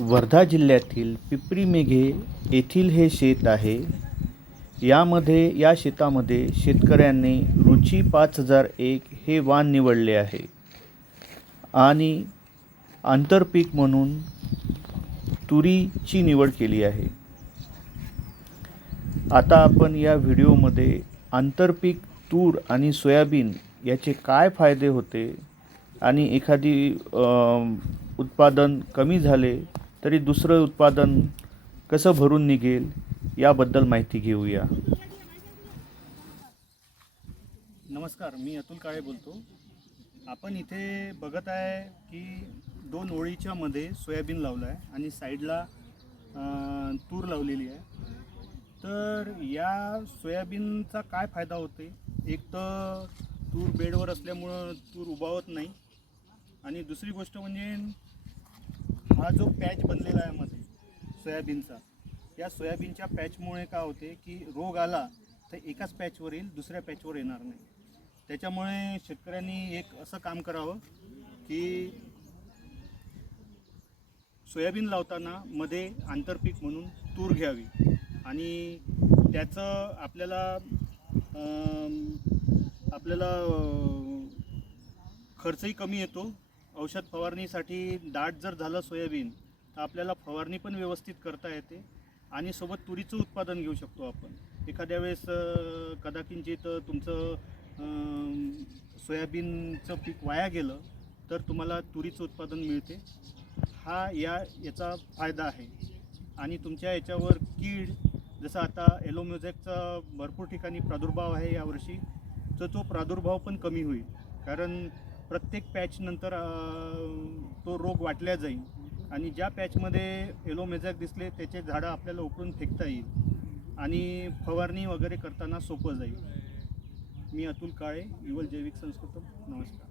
वर्धा जिल्ह्यातील पिपरी मेघे येथील हे शेत आहे. या शेतामध्ये शेतकऱ्यांनी रुची 5001 हे वाण निवडले आहे आणि आंतरपीक म्हणून तुरीची निवड केली आहे. आता आपण या व्हिडिओमध्ये आंतरपीक तूर आणि सोयाबीन याचे काय फायदे होते आणि एखादी उत्पादन कमी झाले तरी दुसरं उत्पादन कसं भरून निघेल याबद्दल माहिती घेऊया. नमस्कार, मी अतुल काळे बोलतो. आपण इथे बघत आहे की 2 ओळीच्या मध्ये सोयाबीन लावलं आहे आणि साईडला तूर लावलेली आहे. तर या सोयाबीनचा काय फायदा होते? एक तर तूर बेडवर असल्यामुळं तूर उबावत नाही आणि दुसरी गोष्ट म्हणजे हा जो पॅच बनलेला आहे मध्ये सोयाबीनचा, या सोयाबीनच्या पॅचमुळे काय होते की रोग आला तर एकाच पॅचवर येईल, दुसऱ्या पॅचवर येणार नाही. त्याच्यामुळे शेतकऱ्यांनी एक असं काम करावं की सोयाबीन लावताना मध्ये आंतरपीक म्हणून तूर घ्यावी आणि त्याचं आपल्याला खर्चही कमी येतो. औषध फवारणीसाठी दाट जर झालं सोयाबीन तर आपल्याला फवारणी पण व्यवस्थित करता येते आणि सोबत तुरीचं उत्पादन घेऊ शकतो आपण. एखाद्या वेळेस कदाचित तुमचं सोयाबीनचं पीक वाया गेलं तर तुम्हाला तुरीचं उत्पादन मिळते. हा याचा फायदा आहे. आणि तुमच्या याच्यावर कीड, जसं आता येलो मोझॅकचा भरपूर ठिकाणी प्रादुर्भाव आहे यावर्षी, तर तो प्रादुर्भाव पण कमी होईल. कारण प्रत्येक पॅचनंतर तो रोग वाटल्या जाईल आणि ज्या पॅचमध्ये येलो मोझॅक दिसले त्याचे झाडं आपल्याला उपडून फेकता येईल आणि फवारणी वगैरे करताना सोपं जाईल. मी अतुल काळे, युवल जैविक संस्कृतम. नमस्कार.